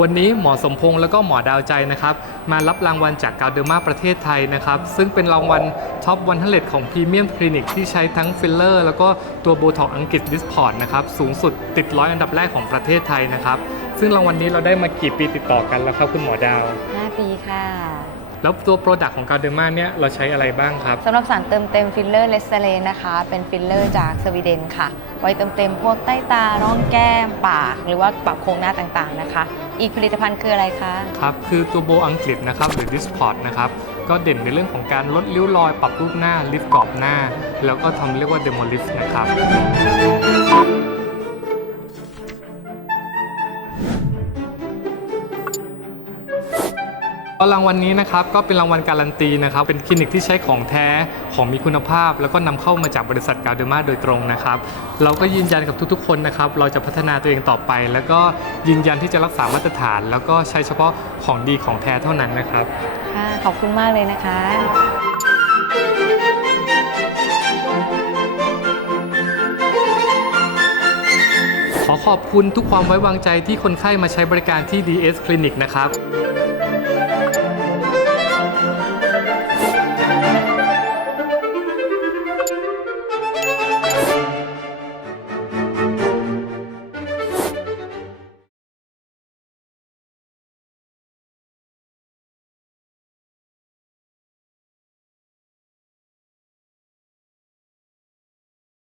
วันนี้หมอสมพงษ์แล้วก็หมอดาวใจนะครับมารับรางวัลจากกาวเดอร์มาประเทศไทยนะครับซึ่งเป็นรางวัลท็อปวันทัเลตของพรีเมียมคลินิกที่ใช้ทั้งฟิลเลอร์แล้วก็ตัวโบท็อกอังกฤษดิสพอร์ตนะครับสูงสุดติดร้อยอันดับแรกของประเทศไทยนะครับซึ่งรางวัลนี้เราได้มากี่ปีติดต่อกันแล้วครับคุณหมอดาว 5 ปีค่ะ แล้วตัวโปรดักต์ของกาวเดอร์มาเนี่ยเราใช้อะไรบ้างครับ สำหรับสารเติมเต็มฟิลเลอร์เลสเตเลนนะคะ เป็นฟิลเลอร์จากสวีเดนค่ะ ไว้เติมเต็มพวกใต้ตาร่องแก้ม ปาก หรือว่าปรับโครงหน้าต่างๆนะคะ อีกผลิตภัณฑ์คืออะไรคะ ครับ คือตัวโบอังกฤษนะครับหรือ Disport นะครับ ก็เด่นในเรื่องของการลดริ้วรอย ปรับรูปหน้า ลิฟต์กรอบหน้า แล้วก็ทำเรียกว่า Demo Lift นะครับ ก็รางวัลนี้นะครับก็เป็นรางวัลการันตีนะครับเป็นคลินิกที่ใช้ของแท้ของมีคุณภาพ แล้วก็นำเข้ามาจากบริษัทกาวเดอร์มาโดยตรงนะครับเราก็ยืนยันกับทุกๆ คนนะครับเราจะพัฒนาตัวเองต่อไป แล้วก็ยืนยันที่จะรักษามาตรฐาน แล้วก็ใช้เฉพาะของดีของแท้เท่านั้นนะครับค่ะขอบคุณมากเลยนะคะ ขอขอบคุณทุกความไว้วางใจที่คนไข้มาใช้บริการที่ DS Clinic นะครับ